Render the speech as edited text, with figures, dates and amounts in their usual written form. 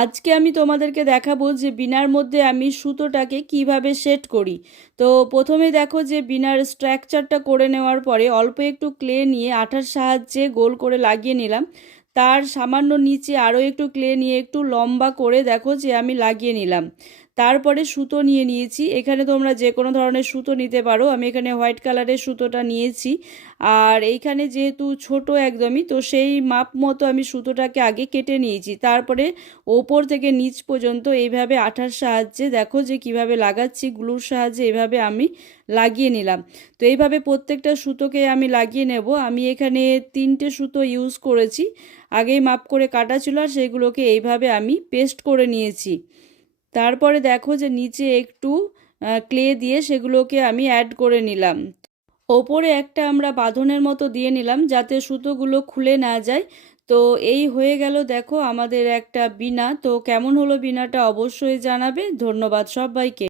আজকে আমি তোমাদেরকে দেখাবো যে বিনার মধ্যে আমি সুতোটাকে কিভাবে সেট করি। তো প্রথমে দেখো যে বিনার স্ট্রাকচারটা করে নেওয়ার পরে অল্প একটু ক্লে নিয়ে আঠার সাহায্যে গোল করে লাগিয়ে নিলাম। তার সামান্য নিচে আরও একটু ক্লে নিয়ে একটু লম্বা করে দেখো যে আমি লাগিয়ে নিলাম। তারপরে সুতো নিয়ে নিয়েছি, এখানে তোমরা যে কোনো ধরনের সুতো নিতে পারো, আমি এখানে হোয়াইট কালারের সুতোটা নিয়েছি। আর এইখানে যেহেতু ছোট একদমই, তো সেই মাপ মতো আমি সুতোটাকে আগে কেটে নিয়েছি। তারপরে ওপর থেকে নিচ পর্যন্ত এইভাবে আঠার সাহায্যে দেখো যে কিভাবে লাগাচ্ছি, গ্লুর সাহায্যে এইভাবে আমি লাগিয়ে নিলাম। তো এইভাবে প্রত্যেকটা সুতোকে আমি লাগিয়ে নেব। আমি এখানে 3টে সুতো ইউজ করেছি, আগেই মাপ করে কাটা ছিল, আর সেগুলোকে এইভাবে আমি পেস্ট করে নিয়েছি। তারপরে দেখো যে নিচে একটু ক্লে দিয়ে সেগুলোকে আমি অ্যাড করে নিলাম। ওপরে একটা আমরা বাঁধনের মতো দিয়ে নিলাম যাতে সুতোগুলো খুলে না যায়। তো এই হয়ে গেল দেখো আমাদের একটা বিনা। তো কেমন হলো বিনাটা অবশ্যই জানাবে। ধন্যবাদ সবাইকে।